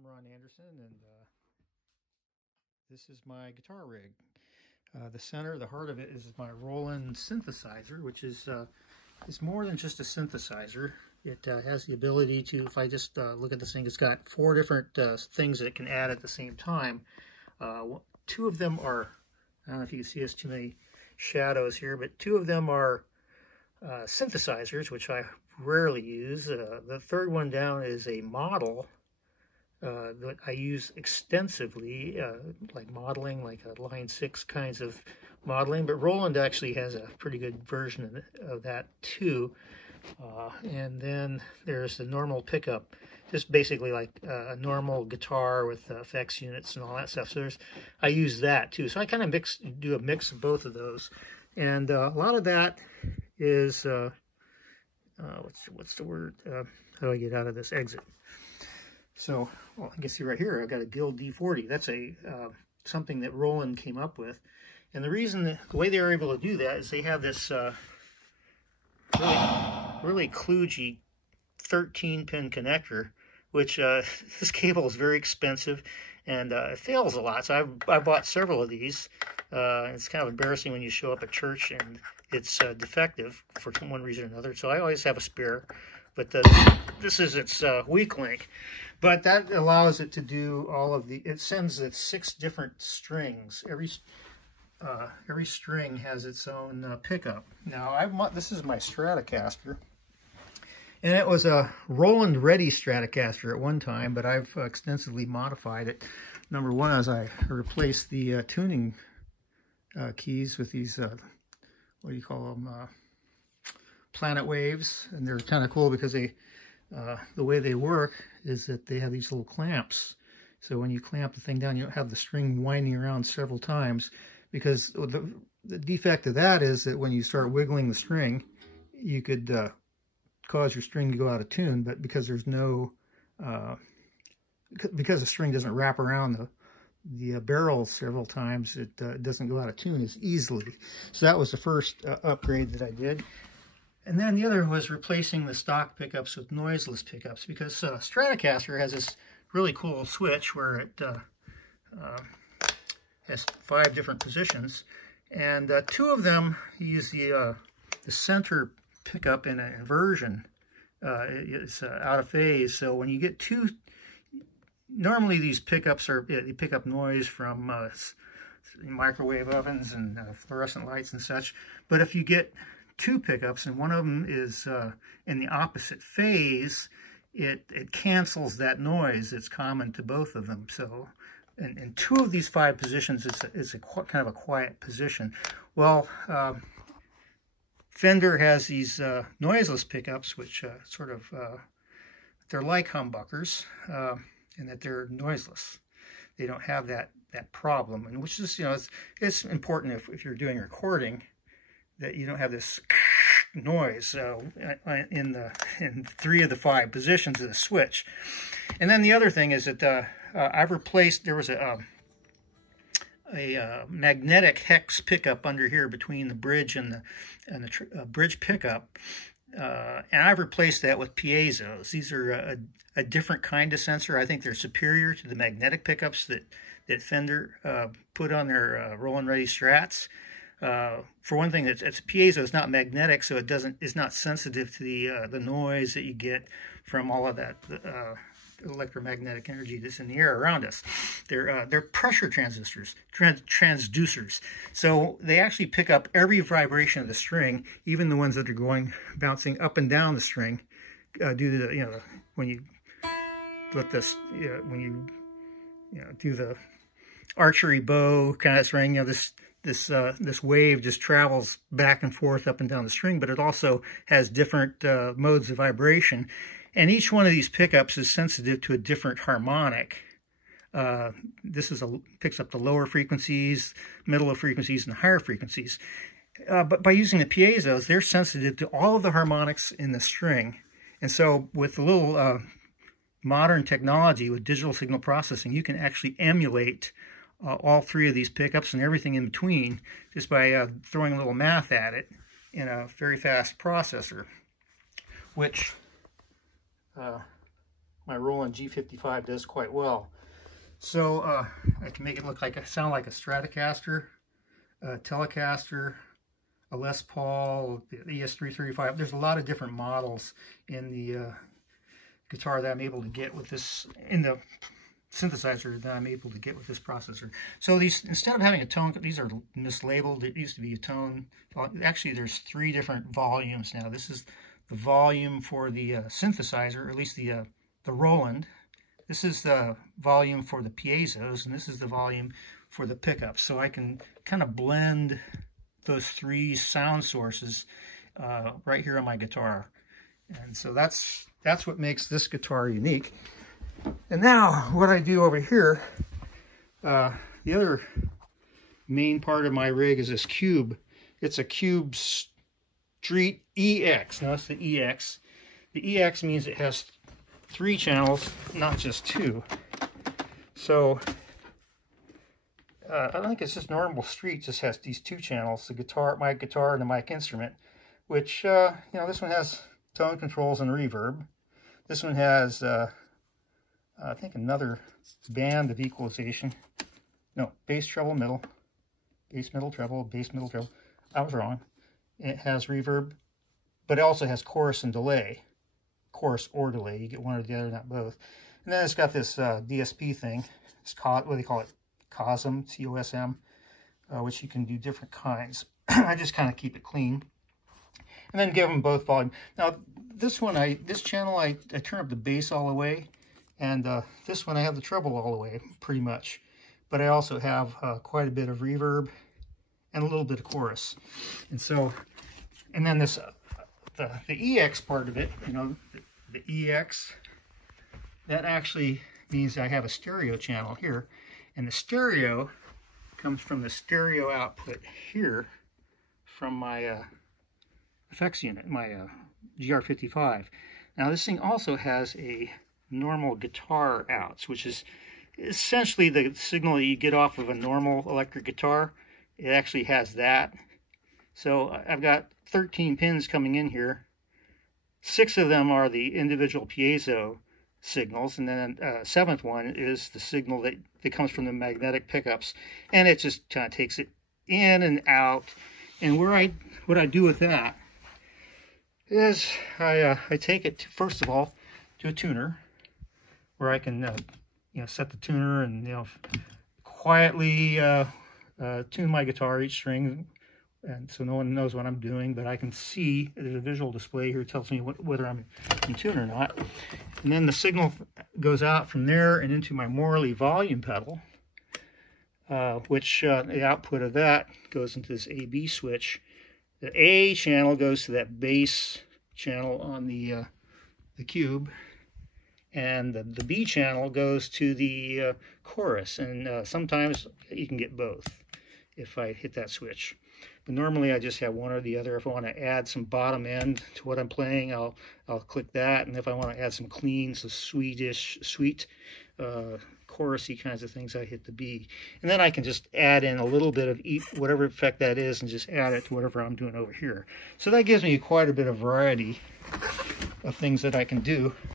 I'm Ron Anderson, and this is my guitar rig. The heart of it is my Roland synthesizer, which is more than just a synthesizer. It has the ability to, if I just look at this thing, it's got 4 different things that it can add at the same time. 2 of them are, I don't know if you can see, there's too many shadows here, but 2 of them are synthesizers, which I rarely use. The third one down is a model that I use extensively, like modeling, like line 6 kinds of modeling, but Roland actually has a pretty good version of that too. And then there's the normal pickup, just basically like a normal guitar with effects units and all that stuff. So I use that too. So I kind of do a mix of both of those, and a lot of that is what's the word? How do I get out of this exit? So, well, you can see right here, I've got a Guild D40. That's a something that Roland came up with. And the reason the way they were able to do that is they have this really kludgy 13-pin connector, which this cable is very expensive, and it fails a lot. So I bought several of these. It's kind of embarrassing when you show up at church and it's defective for one reason or another. So I always have a spare. But this is its weak link. But that allows it to do all of the, it sends it 6 different strings. Every string has its own pickup. Now, this is my Stratocaster. And it was a Roland Ready Stratocaster at one time, but I've extensively modified it. Number one is I replaced the tuning keys with these, what do you call them, planet waves, and they're kind of cool because they, the way they work is that they have these little clamps. So when you clamp the thing down, you don't have the string winding around several times, because the defect of that is that when you start wiggling the string, you could cause your string to go out of tune. But because there's no, because the string doesn't wrap around the barrel several times, it doesn't go out of tune as easily. So that was the first upgrade that I did. And then the other was replacing the stock pickups with noiseless pickups, because Stratocaster has this really cool switch where it has 5 different positions, and 2 of them use the center pickup in an inversion. It's out of phase, so when you get 2, normally these pickups they pick up noise from microwave ovens and fluorescent lights and such, but if you get 2 pickups and one of them is in the opposite phase, it cancels that noise that's common to both of them. So in 2 of these 5 positions, it's a kind of a quiet position. Well, Fender has these noiseless pickups, which they're like humbuckers, in that they're noiseless. They don't have that problem, and which is, it's important if you're doing recording, that you don't have this noise in 3 of the 5 positions of the switch. And then the other thing is that I've replaced, there was a magnetic hex pickup under here between the bridge and the bridge pickup, and I've replaced that with piezos. These are a different kind of sensor. I think they're superior to the magnetic pickups that Fender put on their Roland Ready Strats. For one thing, it's piezo, it's not magnetic, so it's not sensitive to the noise that you get from all of that electromagnetic energy that's in the air around us. They're pressure transducers. So they actually pick up every vibration of the string, even the ones that are bouncing up and down the string, due to the, when you let this, when you do the archery bow kind of string, this wave just travels back and forth up and down the string, but it also has different modes of vibration. And each one of these pickups is sensitive to a different harmonic. This picks up the lower frequencies, middle of frequencies, and higher frequencies. But by using the piezos, they're sensitive to all of the harmonics in the string. And so with a little modern technology, with digital signal processing, you can actually emulate all 3 of these pickups and everything in between just by throwing a little math at it in a very fast processor, which my Roland G55 does quite well. So I can make it look like sound like a Stratocaster, a Telecaster, a Les Paul, the ES335. There's a lot of different models in the guitar that I'm able to get with this, in the synthesizer that I'm able to get with this processor. So these, instead of having a tone, these are mislabeled. It used to be a tone. Actually, there's 3 different volumes now. This is the volume for the synthesizer, or at least the Roland. This is the volume for the piezos, and this is the volume for the pickups. So I can kind of blend those 3 sound sources right here on my guitar. And so that's what makes this guitar unique. And now what I do over here, the other main part of my rig is this cube. It's a Cube Street EX. Now it's the EX. The EX means it has 3 channels, not just 2. So I think it's just normal Street just has these 2 channels, the guitar, my guitar, and the mic instrument, which, you know, this one has tone controls and reverb. This one has, I think, another band of equalization. No, bass, treble, middle, bass, middle, treble, bass, middle, treble. I was wrong. It has reverb, but it also has chorus and delay. Chorus or delay. You get one or the other, not both. And then it's got this DSP thing. It's called, what do they call it? COSM, C-O-S-M, which you can do different kinds. I just kind of keep it clean. And then give them both volume. Now, this one, this channel, I turn up the bass all the way. And this one, I have the treble all the way, pretty much. But I also have quite a bit of reverb and a little bit of chorus. And so, and then this, the EX part of it, you know, the EX, that actually means I have a stereo channel here. And the stereo comes from the stereo output here from my effects unit, my GR55. Now this thing also has a normal guitar outs, which is essentially the signal that you get off of a normal electric guitar. It actually has that. So I've got 13 pins coming in here. 6 of them are the individual piezo signals, and then 7th one is the signal that comes from the magnetic pickups, and it just kind of takes it in and out. And what I do with that is I take it first of all to a tuner, where I can you know, set the tuner and, you know, quietly tune my guitar, each string, and so no one knows what I'm doing, but I can see there's a visual display here that tells me whether I'm in tune or not. And then the signal goes out from there and into my Morley volume pedal, which the output of that goes into this A-B switch. The A channel goes to that bass channel on the cube, and the B channel goes to the chorus. And sometimes you can get both if I hit that switch. But normally I just have one or the other. If I want to add some bottom end to what I'm playing, I'll click that. And if I want to add some clean, so sweet chorusy kinds of things, I hit the B. And then I can just add in a little bit of whatever effect that is and just add it to whatever I'm doing over here. So that gives me quite a bit of variety of things that I can do.